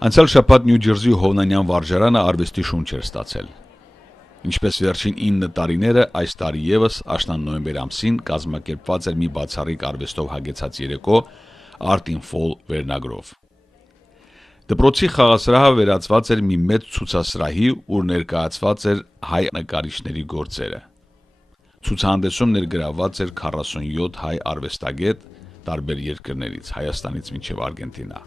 Անցյալ շաբաթ Նյու Ջերսի Հովնանյան վարժարանը արվեստի շունչ էր ստացել։ Ինչպես վերջին 9 տարիները, այս տարի եւս աշնան նոյեմբեր ամսին կազմակերպված էր մի բացառիկ արվեստով հագեցած երեկո Art in Fall վերնագրով։ Դպրոցի խաղասրահը վերածված էր մի մեծ ցուցասրահի, ուր ներկայացված էր հայ նկարիչների գործերը։ Ցուցահանդեսում ներգրավված էր 47 հայ արվեստագետ տարբեր երկրներից, Հայաստանից մինչև Արգենտինա։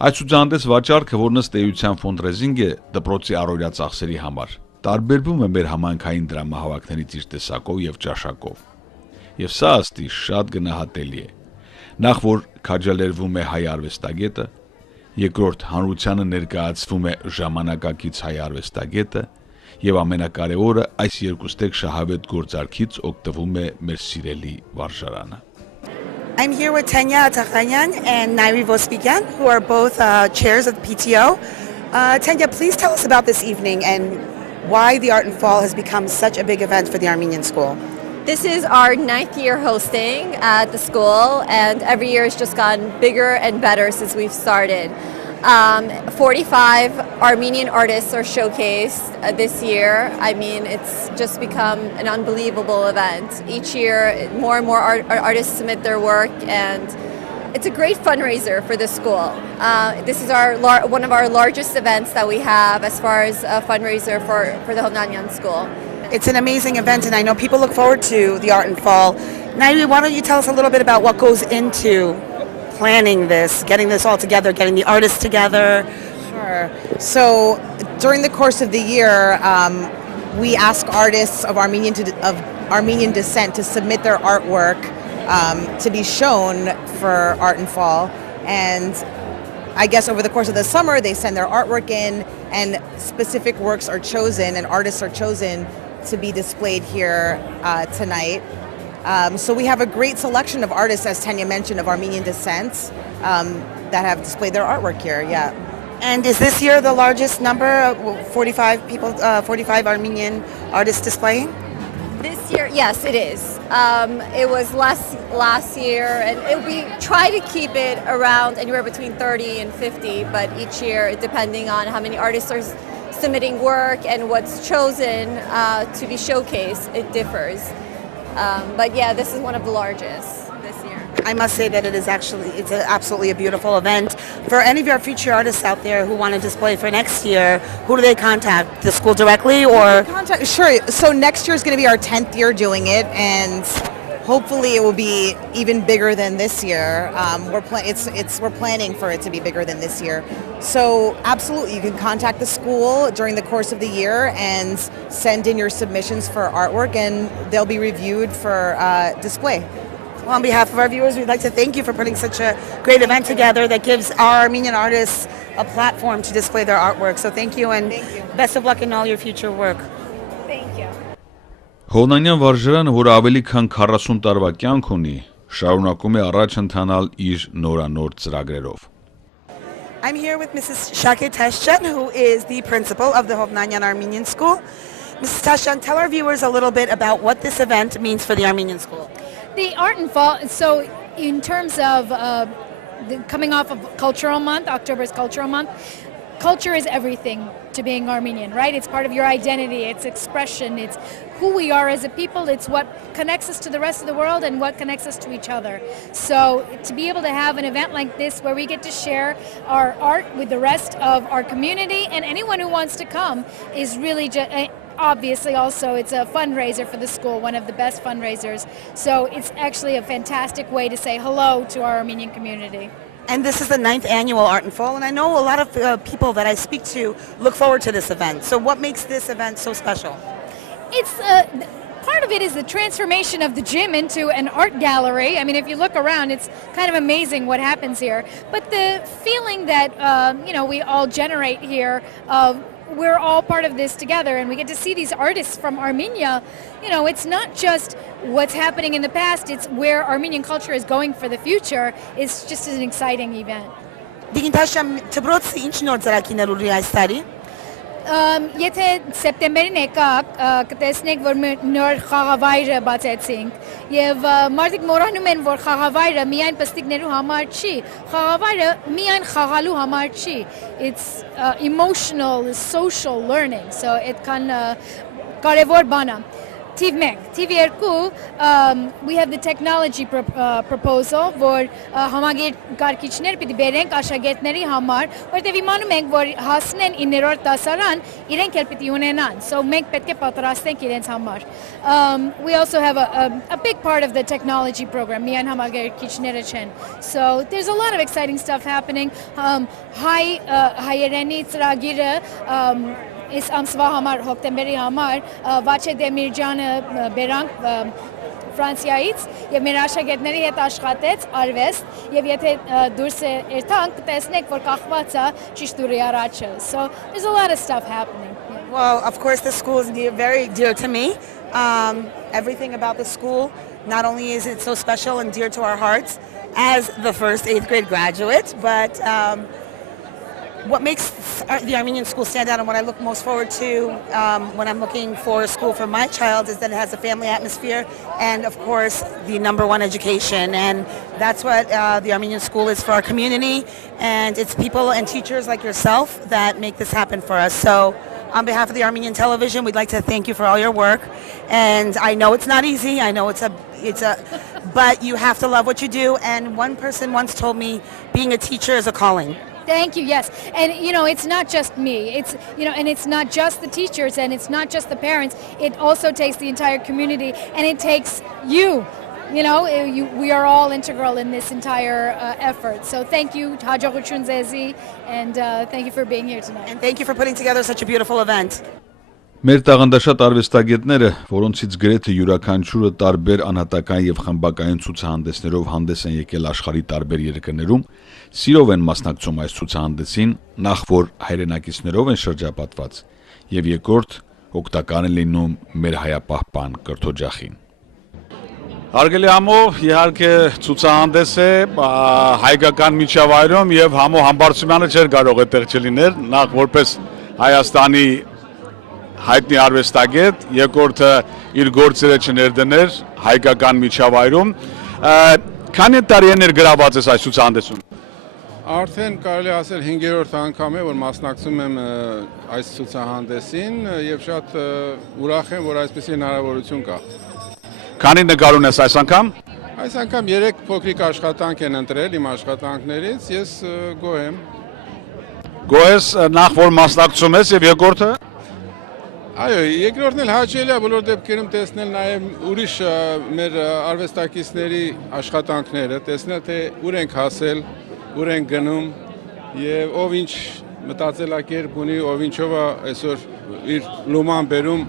Այս ցուցահանդես վաճառքը, որ ըստ էության ֆոնդրեզինգ է դպրոցի առօրյա ծախսերի համար, տարբերվում է մեր համայնքային դրամահավաքներից իր տեսակով եւ ճաշակով։ Եվ սա ըստի շատ գնահատելի է։ Նախ որ քաջալերվում է հայ արվեստագետը, երկրորդ հանրությանը ներկայացվում է ժամանակակից հայ արվեստագետը, եւ ամենակարևորը այս երկուստեք շահավետ գործարքից օգտվում է մեր սիրելի վարժարանը։ I'm here with Tanya Atakhanyan and Nairi Vospigan, who are both chairs of the PTO. Tanya, please tell us about this evening and why the Art in Fall has become such a big event for the Armenian School. This is our 9th year hosting at the school, and every year has just gotten bigger and better since we've started. 45 Armenian artists are showcased this year. I mean, it's just become an unbelievable event. Each year, more and more artists submit their work, and it's a great fundraiser for the school. This is one of our largest events that we have as far as a fundraiser for the Hovnanyan School. It's an amazing event, and I know people look forward to the Art in Fall. Nairi, why don't you tell us a little bit about what goes into planning this, getting this all together, getting the artists together? Sure. So during the course of the year, we ask artists of Armenian descent to submit their artwork to be shown for Art in Fall. And I guess over the course of the summer, they send their artwork in, and specific works are chosen and artists are chosen to be displayed here tonight. So we have a great selection of artists, as Tanya mentioned, of Armenian descent that have displayed their artwork here. Yeah. And is this year the largest number, 45 people, 45 Armenian artists displaying? This year, yes, it is. It was less last year, and we try to keep it around anywhere between 30 and 50, but each year, depending on how many artists are submitting work and what's chosen to be showcased, it differs. But yeah, this is one of the largest this year. I must say that it's absolutely a beautiful event. For any of our future artists out there who want to display for next year, who do they contact? The school directly or? Sure. So next year is going to be our 10th year doing it, and hopefully it will be even bigger than this year. We're planning for it to be bigger than this year. So absolutely, you can contact the school during the course of the year and send in your submissions for artwork, and they'll be reviewed for display. Well, on behalf of our viewers, we'd like to thank you for putting such a great event together that gives our Armenian artists a platform to display their artwork. So thank you, and best of luck in all your future work. Thank you. Հովնանյան վարժարանը, որ ավելի քան 40 տարվա կյանք ունի, շարունակում է առաջ ընթանալ իր նորանոր ծրագրերով։ I'm here with Mrs. Shake Tashjan, who is the principal of the Hovnanyan Armenian School. Mrs. Tashjan, tell our viewers a little bit about what this event means for the Armenian School. The Art in Fall, so in terms of coming off of Cultural Month, October's Cultural Month, culture is everything to being Armenian, right? It's part of your identity, it's expression, it's who we are as a people, it's what connects us to the rest of the world and what connects us to each other. So to be able to have an event like this where we get to share our art with the rest of our community and anyone who wants to come is really just, obviously also it's a fundraiser for the school, one of the best fundraisers. So it's actually a fantastic way to say hello to our Armenian community. And this is the 9th annual Art in Fall, and I know a lot of people that I speak to look forward to this event. So what makes this event so special? It's part of it is the transformation of the gym into an art gallery. I mean, if you look around, it's kind of amazing what happens here. But the feeling that we all generate here of we're all part of this together, and we get to see these artists from Armenia. It's not just what's happening in the past, it's where Armenian culture is going for the future. It's just an exciting event. Եթե սեպտեմբերին եկաք, կտեսնեք, որ մեր նոր խաղավայրը բացեցինք եւ մարդիկ մոռանում են, որ խաղավայրը միայն պստիկներու համար չի, խաղավայրը միայն խաղալու համար չի, it's emotional, social learning, so այդքան կարևոր բան է։ TV1, TV2, we have the technology proposal, որ համագիր գարկիչներ պիտի բերենք աշակերտների համար, որտեղ իմանում ենք, որ հասնեն 9-րդ դասարան, իրենք էլ պիտի ունենան, so մենք պետք է պատրաստենք իրենց համար։ We also have a big part of the technology program, միայն համագարկիչները չեն, so there's a lot of exciting stuff happening, հայերենի ծրագիրը, Is ամսվա համար, հոկտեմբերի համար, Վաչե Դեմիրջյանը բերանք Ֆրանսիայից եւ մեր աշակերտների հետ աշխատեց արվեստ եւ եթե դուրս երթանք տեսնեք որ կախված է ճիշտ ուրի առաջը. So there's a lot of stuff happening. Yeah. Well, of course, the school is very dear to me. Everything about the school, not only is it so special and dear to our hearts as the first 8th grade graduate, but what makes the Armenian school stand out and what I look most forward to when I'm looking for a school for my child is that it has a family atmosphere and, of course, the #1 education. And that's what the Armenian school is for our community. And it's people and teachers like yourself that make this happen for us. So on behalf of the Armenian Television, we'd like to thank you for all your work. And I know it's not easy. I know but you have to love what you do. And one person once told me being a teacher is a calling. Thank you, yes. And it's not just me. And it's not just the teachers and it's not just the parents. It also takes the entire community and it takes you. We are all integral in this entire effort. So thank you, Hajjahutun Zezi, and thank you for being here tonight. And thank you for putting together such a beautiful event. Մեր տաղանդաշատ արվեստագետները, որոնցից գրեթե յուրաքանչյուրը տարբեր անհատական եւ խմբակային ցուցահանդեսներով հանդես են եկել աշխարհի տարբեր երկրներում, սիրով են մասնակցում այս ցուցահանդեսին, նախ որ հայրենակիցներով են շրջապատված, եւ երկրորդ օգտակար են լինում մեր հայապահպան կրթօջախին։ Հարգելի ամով, իհարկե ցուցահանդես է հայկական միջավայրում եւ համո համբարձումանը չէր կարող այդտեղ չլիներ, նախ որպես Հայաստանի հայտնի արվեստագետ, երկրորդը իր գործերը չներդներ հայկական միջավայրում։ Քանի տարի է ներգրաված ես այս ցուցահանդեսում։ Արդեն կարելի ասել 5-րդ անգամ է, որ մասնակցում եմ այս ցուցահանդեսին եւ շատ ուրախ եմ, որ այսպիսի հնարավորություն կա։ Քանի նկար ունես այս անգամ։ Այս անգամ 3 փոքրիկ աշխատանք են ընտրել իմ աշխատանքներից, ես գոհ եմ։ Գոհ ես նախ որ մասնակցում ես եւ երկրորդը։ Այո, երկրորդն էլ հաճելի է բոլոր դեպքերում տեսնել նաև ուրիշ մեր արվեստակիցների աշխատանքները, տեսնել թե ուր ենք հասել, ուր ենք գնում եւ ով ինչ մտածելակերպ ունի, ով ինչով է այսօր իր լոման բերում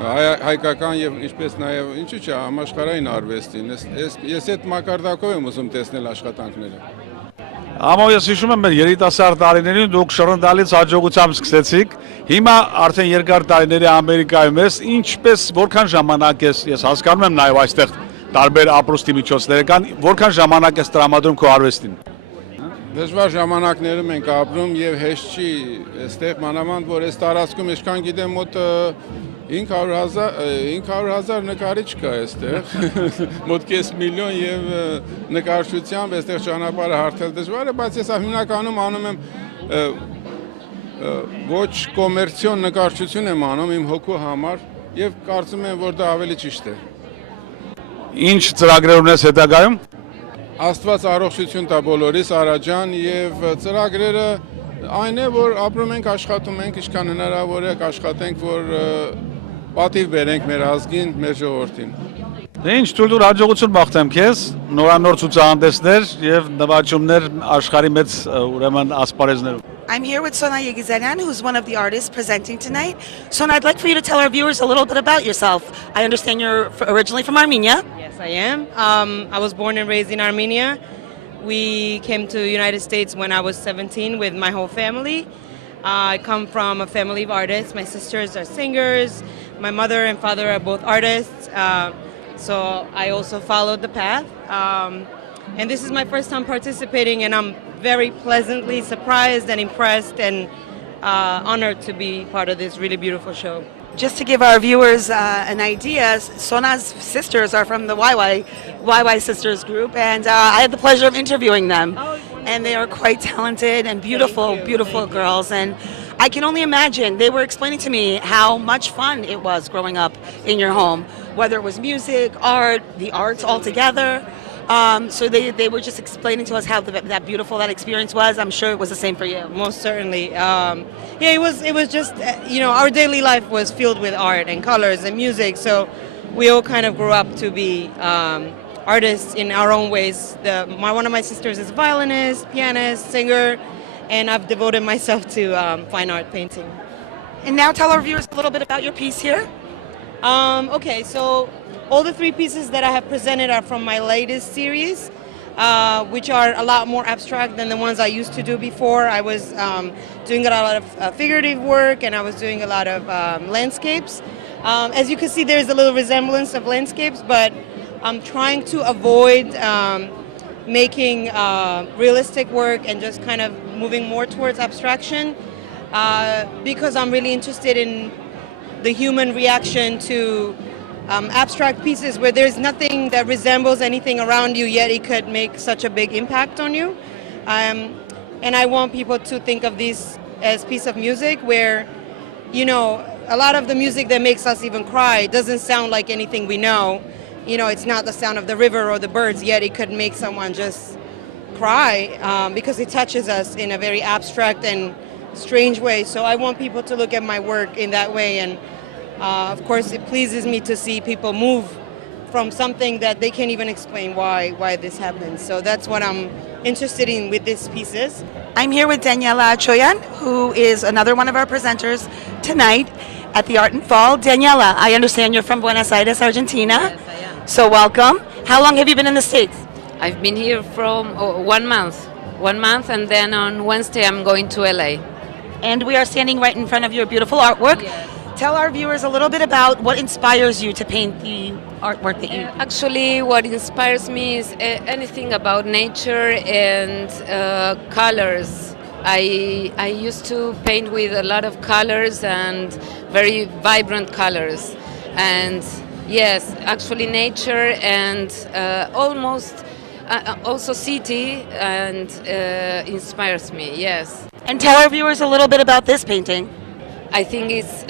հայկական եւ ինչպես նաև ինչու՞ չէ համաշխարհային արվեստին։ Ես այդ մակարդակով եմ ուզում տեսնել աշխատանքները։ Ամո ես հիշում եմ մեր երիտասարդ տարիներին դուք շռնդալից հաջողությամբ սկսեցիք։ Հիմա արդեն երկար տարիների Ամերիկայում ես, ինչպես որքան ժամանակ ես հասկանում եմ նաև այստեղ տարբեր ապրուստի միջոցներ կան, որքան ժամանակ ես տրամադրում քո արվեստին։ Դժվար ժամանակներում ենք ապրում եւ հեշտ չի այստեղ մանավանդ որ այս տարածքում ինչքան գիտեմ մոտ 500,000 նկարիչ կա այստեղ, մոտ կես միլիոն եւ նկարչությամբ այստեղ ճանապարհը հարթել դժվար է, բայց ես հիմնականում անում եմ ոչ կոմերցիոն նկարչություն եմ անում իմ հոգու համար եւ կարծում եմ որ դա ավելի ճիշտ է։ Ինչ ծրագրեր ունես հետագայում։ Աստված առողջություն տա բոլորիս, Արաջան եւ ծրագրերը այն է որ ապրում ենք, աշխատում ենք, ինչքան հնարավոր է աշխատենք, որ պատիվ բերենք մեր ազգին, մեր ժողովրդին։ Ինչ թույլ տուր հաջողություն մաղթեմ քեզ, նորանոր ցուցահանդեսներ եւ նվաճումներ աշխարհի մեծ ուրեմն ասպարեզներում։ I'm here with Sona Yegizarian, who's one of the artists presenting tonight. Sona, I'd like for you to tell our viewers a little bit about yourself. I understand you're originally from Armenia. Yes, I am. I was born and raised in Armenia. We came to the United States when I was 17 with my whole family. I come from a family of artists. My sisters are singers. My mother and father are both artists. So I also followed the path. And this is my first time participating, and I'm very pleasantly surprised and impressed and honored to be part of this really beautiful show. Just to give our viewers an idea, Sona's sisters are from the YY Sisters group, and I had the pleasure of interviewing them. And they are quite talented and beautiful, beautiful girls. And I can only imagine, they were explaining to me how much fun it was growing up in your home, whether it was music, art, the arts all together. So they were just explaining to us how that beautiful that experience was. I'm sure it was the same for you. Most certainly. It was just, our daily life was filled with art and colors and music. So we all kind of grew up to be artists in our own ways. One of my sisters is a violinist, pianist, singer, and I've devoted myself to fine art painting. And now tell our viewers a little bit about your piece here. Okay, so all the 3 pieces that I have presented are from my latest series, which are a lot more abstract than the ones I used to do before. I was doing a lot of figurative work, and I was doing a lot of landscapes. As you can see, there's a little resemblance of landscapes, but I'm trying to avoid making realistic work and just kind of moving more towards abstraction because I'm really interested in the human reaction to abstract pieces where there's nothing that resembles anything around you, yet it could make such a big impact on you. And I want people to think of this as piece of music where, a lot of the music that makes us even cry doesn't sound like anything we know. It's not the sound of the river or the birds, yet it could make someone just cry because it touches us in a very abstract and strange way. So I want people to look at my work in that way. And of course, it pleases me to see people move from something that they can't even explain why this happens. So that's what I'm interested in with these pieces. I'm here with Daniela Choyan, who is another one of our presenters tonight at the Art and Fall. Daniela, I understand you're from Buenos Aires, Argentina. Yes, I am. So welcome. How long have you been in the States? I've been here from 1 month. 1 month, and then on Wednesday I'm going to LA. And we are standing right in front of your beautiful artwork. Yes. Tell our viewers a little bit about what inspires you to paint the artwork that you do. Actually, what inspires me is anything about nature and colors. I used to paint with a lot of colors and very vibrant colors. And yes, actually nature and almost also city and inspires me, yes. And tell our viewers a little bit about this painting. I think it's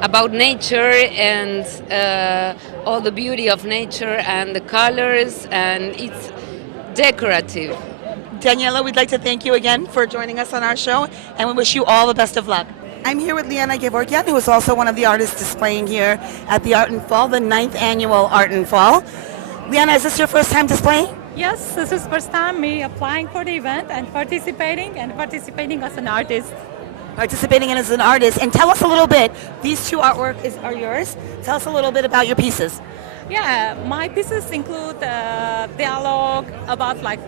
about nature and all the beauty of nature and the colors, and it's decorative. Daniela, we'd like to thank you again for joining us on our show, and we wish you all the best of luck. I'm here with Liana Gevorkian, who is also one of the artists displaying here at the Art and Fall, the 9th annual Art and Fall. Liana, is this your first time displaying? Yes, this is first time me applying for the event and participating as an artist. Participating as an artist. And tell us a little bit, these 2 artworks are yours. Tell us a little bit about your pieces. Yeah, my pieces include dialogue about like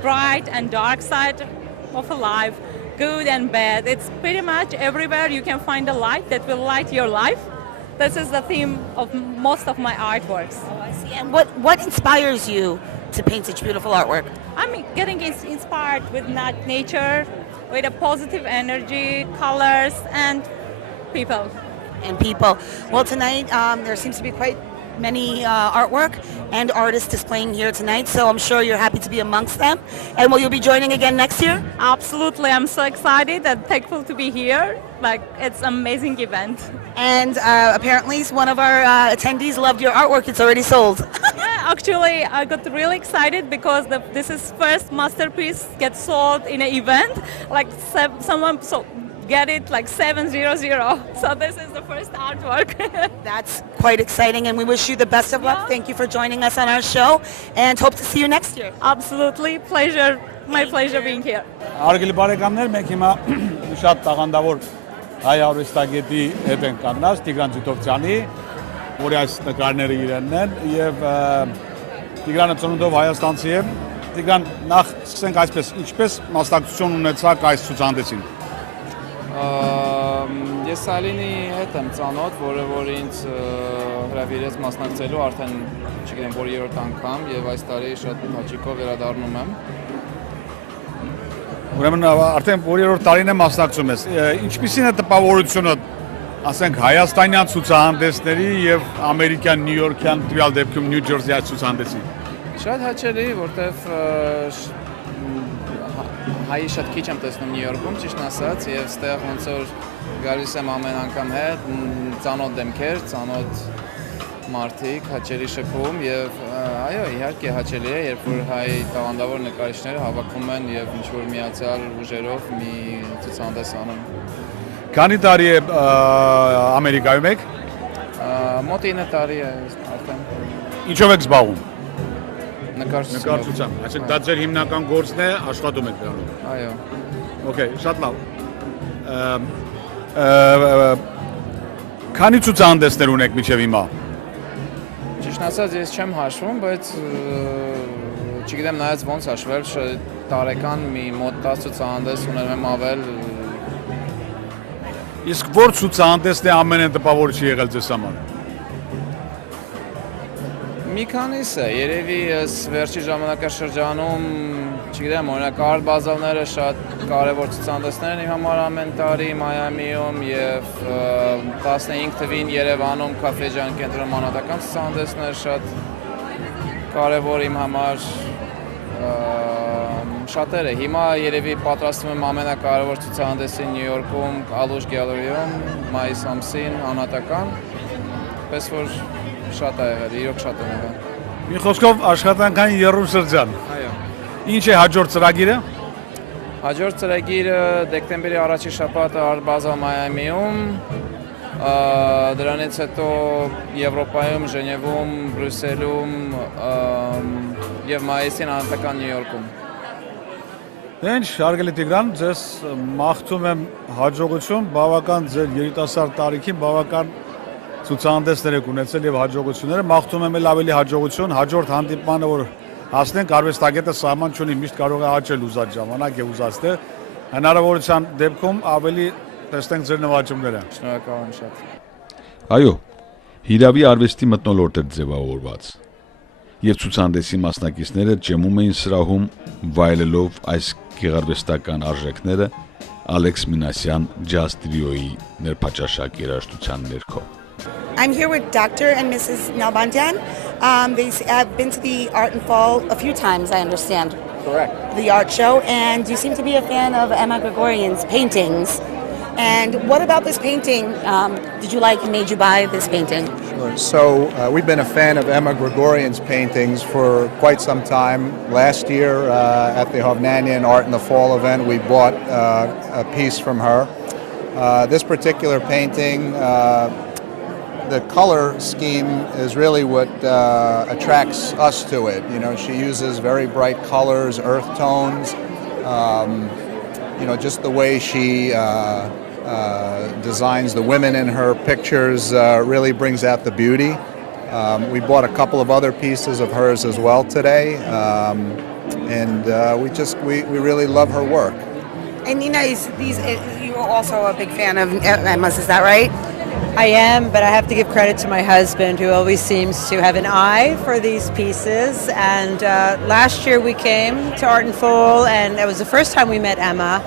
bright and dark side of a life, good and bad. It's pretty much everywhere you can find a light that will light your life. This is the theme of most of my artworks. Oh, I see. And what inspires you to paint such beautiful artwork? I'm getting inspired with nature, with a positive energy, colors, and people. And people. Well, tonight there seems to be quite many artwork and artists displaying here tonight, so I'm sure you're happy to be amongst them. And will you be joining again next year? Absolutely. I'm so excited and thankful to be here. Like, it's an amazing event. And apparently one of our attendees loved your artwork. It's already sold. Yeah, actually, I got really excited because this is first masterpiece gets sold in an event. Like someone get it like 700. So this is the first artwork. That's quite exciting, and we wish you the best of luck. Yeah. Thank you for joining us on our show, and hope to see you next year. Absolutely, pleasure. My pleasure being here. Արգելի բարեկամներ, մենք հիմա շատ տաղանդավոր հայ արվեստագետի հետ ենք կանգնած, Տիգրան Ձիթովցյանի, որի այս նկարները իրենն են, եւ Տիգրանը ծնունդով հայաստանցի է։ Տիգրան, նախ սկսենք այսպես, ինչպես մասնակցություն ունեցաք այս ցուցահանդեսին։ Ես Սալինի հետ եմ ծանոթ, որ ինձ հրավիրեց մասնակցելու արդեն, չգիտեմ, որ 3-րդ անգամ, եւ այս տարի շատ հաճիկով վերադառնում եմ։ Ուրեմն արդեն որերորդ տարին է մասնակցում ես։ Ինչպիսին է տպավորությունը, ասենք հայաստանյան ցուցահանդեսների եւ ամերիկյան, նյույորքյան, տվյալ դեպքում Նյու Ջերսիի ցուցահանդեսի։ Շատ հաճելի, որտեվ հայի շատ քիչ եմ տեսնում Նյու Յորքում, ճիշտ ասած, եւ ստեղ ոնց որ գալիս եմ ամեն անգամ հետ, ծանոթ դեմքեր, ծանոթ մարդիկ, հաճելի շփում եւ այո, իհարկե հաճելի է, երբ որ հայ տաղանդավոր նկարիչները հավաքվում են եւ ինչ որ միացյալ ուժերով մի ցուցահանդես անում։ Քանի տարի է Ամերիկայում եք։ Մոտ 9 տարի է արդեն։ Ինչով եք զբաղվում։ Նկարչությամբ։ Այսինքն դա ձեր հիմնական գործն է, աշխատում եք դրանով։ Այո։ Okay, շատ լավ։ Քանի ցուցահանդեսներ ունեք մինչև հիմա։ Ճիշտ ասած ես չեմ հաշվում, բայց չգիտեմ նայած ոնց հաշվել, տարեկան մի մոտ 10 ցուցահանդես ունեմ եմ ավել։ Իսկ որ ցուցահանդեսն է ամենատպավորիչը եղել ձեզ համար։ Մի քանիս է, երևի ես վերջի ժամանակաշրջանում, չգիտեմ, օրինակ Արտ Բազալները շատ կարևոր ցուցահանդեսներ են իմ համար ամեն տարի Մայամիում եւ 15 թվին Երևանում Կաֆեջան կենտրոնում անհատական ցուցահանդեսներ շատ կարևոր իմ համար շատերը։ Հիմա երևի պատրաստվում եմ ամենակարևոր ցուցահանդեսին Նյու Յորքում Ալուշ Գալերիում մայիս ամսին անհատական, պես որ շատ է եղել, իրոք շատ է եղել։ Մի խոսքով աշխատանքային եռում շրջան։ Այո։ Ինչ է հաջորդ ծրագիրը։ Հաջորդ ծրագիրը դեկտեմբերի առաջի շաբաթը Արտ Բազալ Մայամիում, դրանից հետո Եվրոպայում, Ժնևում, Բրյուսելում եւ մայիսին անհատական Նյու Յորքում։ Ինչ, հարգելի Տիգրան, ձեզ մաղթում եմ հաջողություն, բավական ձեր երիտասարդ տարիքին բավական ցուցահանդեսներ եք ունեցել եւ հաջողությունները, մաղթում եմ էլ ավելի հաջողություն, հաջորդ հանդիպմանը որ հասնենք, արվեստագետը սահման չունի, միշտ կարող է աճել ուզած ժամանակ եւ ուզած տեղ, հնարավորության դեպքում ավելի տեսնենք ձեր նվաճումները։ Շնորհակալ եմ շատ։ Այո, հիրավի արվեստի մթնոլորտ էր ձևավորված։ Եվ ցուցահանդեսի մասնակիցները ջեմում էին սրահում, վայելելով այս գեղարվեստական արժեքները Ալեքս Մինասյան ջազ տրիոյի ներփաճաշակ երաժշտության ներքո։ I'm here with Dr. and Mrs. Nalbandian. They have been to the Art and Fall a few times, I understand. Correct. The art show, and you seem to be a fan of Emma Gregorian's paintings. And what about this painting did you like and made you buy this painting? Sure. So we've been a fan of Emma Gregorian's paintings for quite some time. Last year at the Hovnanian Art in the Fall event, we bought a piece from her. This particular painting, the color scheme is really what attracts us to it. You know, she uses very bright colors, earth tones. You know, just the way she designs the women in her pictures really brings out the beauty. We bought a couple of other pieces of hers as well today, and we really love her work. And Nina, you're also a big fan of Emma's, is that right? I am, but I have to give credit to my husband, who always seems to have an eye for these pieces. And last year we came to Art and Fall, and it was the first time we met Emma.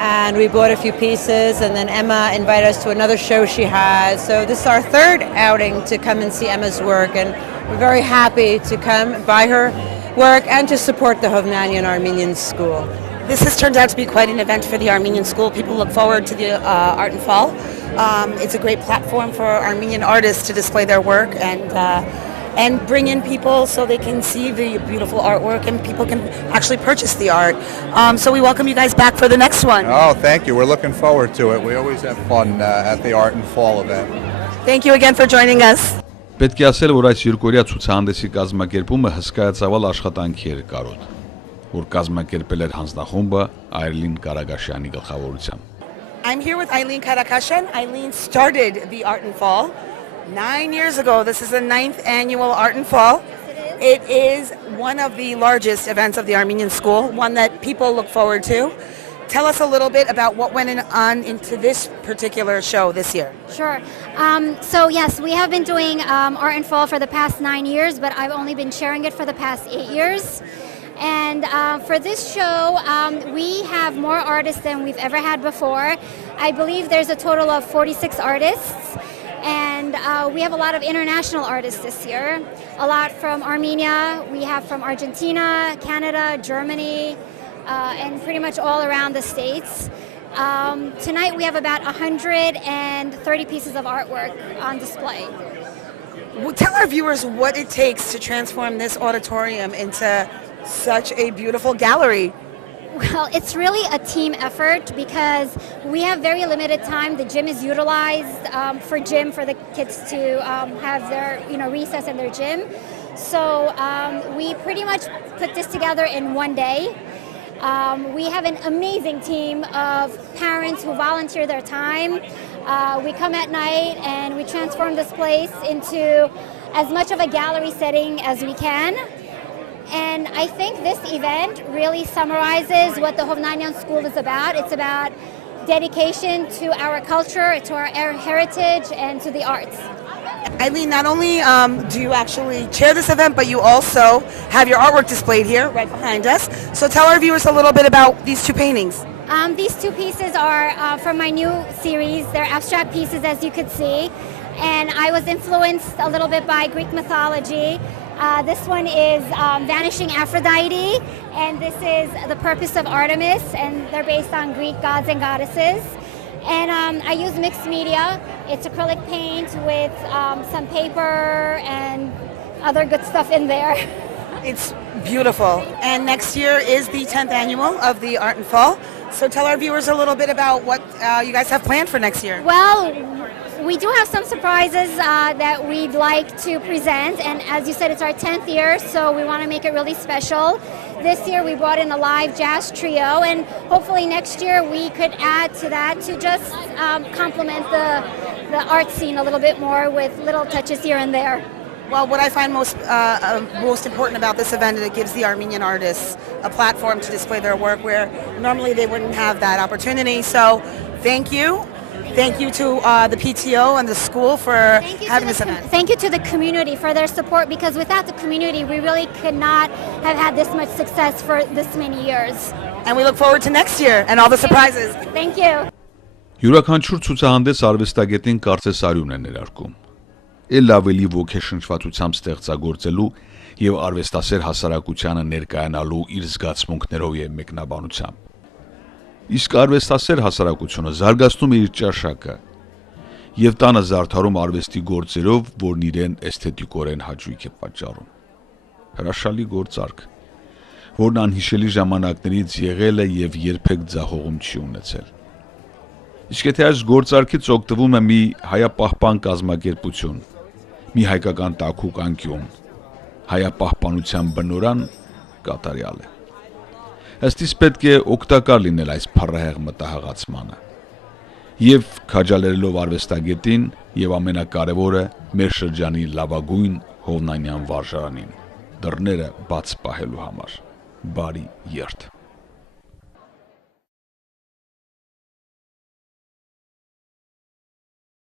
And we bought a few pieces, and then Emma invited us to another show she has. So this is our third outing to come and see Emma's work, and we're very happy to come buy her work and to support the Hovnanian Armenian School. This has turned out to be quite an event for the Armenian School. People look forward to the Art and Fall. It's a great platform for Armenian artists to display their work and bring in people so they can see the beautiful artwork and people can actually purchase the art. So we welcome you guys back for the next one. Oh, thank you. We're looking forward to it. We always have fun at the Art and Fall event. Thank you again for joining us. Պետք է ասել, որ այս երկօրյա ցուցահանդեսի կազմակերպումը հսկայածավալ աշխատանքի էր կարոտ, որ կազմակերպել էր հանձնախումբը Այլին Կարագաշյանի գլխավորությամբ։ I'm here with Eileen Karakashian. Eileen started the Art and Fall 9 years ago. This is the 9th annual Art and Fall. It is one of the largest events of the Armenian School, one that people look forward to. Tell us a little bit about what went on into this particular show this year. Sure. So yes, we have been doing Art and Fall for the past 9 years, but I've only been chairing it for the past 8 years. And And for this show, we have more artists than we've ever had before. I believe there's a total of 46 artists. And we have a lot of international artists this year. A lot from Armenia, we have from Argentina, Canada, Germany, and pretty much all around the States. Tonight we have about 130 pieces of artwork on display. Well, tell our viewers what it takes to transform this auditorium into such a beautiful gallery. Well, it's really a team effort because we have very limited time. The gym is utilized for the kids to have their recess in their gym. So we pretty much put this together in one day. We have an amazing team of parents who volunteer their time. We come at night and we transform this place into as much of a gallery setting as we can. And I think this event really summarizes what the Hovnanian School is about. It's about dedication to our culture, to our heritage, and to the arts. Eileen, not only do you actually chair this event, but you also have your artwork displayed here right behind us. So tell our viewers a little bit about these two paintings. These two pieces are from my new series. They're abstract pieces, as you could see. And I was influenced a little bit by Greek mythology. This one is Vanishing Aphrodite, and this is The Purpose of Artemis, and they're based on Greek gods and goddesses. And I use mixed media. It's acrylic paint with some paper and other good stuff in there. It's beautiful. And next year is the 10th annual of the Art and Fall. So tell our viewers a little bit about what you guys have planned for next year. Well, we do have some surprises that we'd like to present, and as you said, it's our 10th year, so we want to make it really special. This year we brought in a live jazz trio, and hopefully next year we could add to that to just complement the art scene a little bit more with little touches here and there. Well, what I find most important about this event is it gives the Armenian artists a platform to display their work where normally they wouldn't have that opportunity. So thank you. Thank you to the PTO and the school for having this event. Thank you to the community for their support, because without the community, we really could not have had this much success for this many years. And we look forward to next year and all the surprises. Thank you. Յուրաքանչյուր ցուցահանդես արվեստագետին կարծես արյուն է ներարկում։ Էլ ավելի ոգեշնչվածությամբ ստեղծագործելու եւ արվեստասեր հասարակությանը ներկայանալու իր զգացմունքներով եւ մեկնաբանությամբ։ Իսկ արվեստասեր հասարակությունը զարգացնում է իր ճաշակը եւ տանը զարդարում արվեստի գործերով, որն իրեն էսթետիկորեն հաճույք է պատճառում։ Հրաշալի գործարք, որն անհիշելի ժամանակներից եղել է եւ երբեք ձախողում չի ունեցել։ Իսկ եթե այս գործարքից օգտվում է մի հայապահպան կազմակերպություն, մի հայկական տաքուկ անկյուն, հայապահպանության բնորան կատարյալ է։ Ըստ իս պետք է օգտակար լինել այս փառահեղ մտահղացմանը եւ քաջալերելով արվեստագետին եւ ամենակարևորը մեր շրջանի լավագույն Հովնանյան վարժարանին դռները բաց պահելու համար։ Բարի երթ։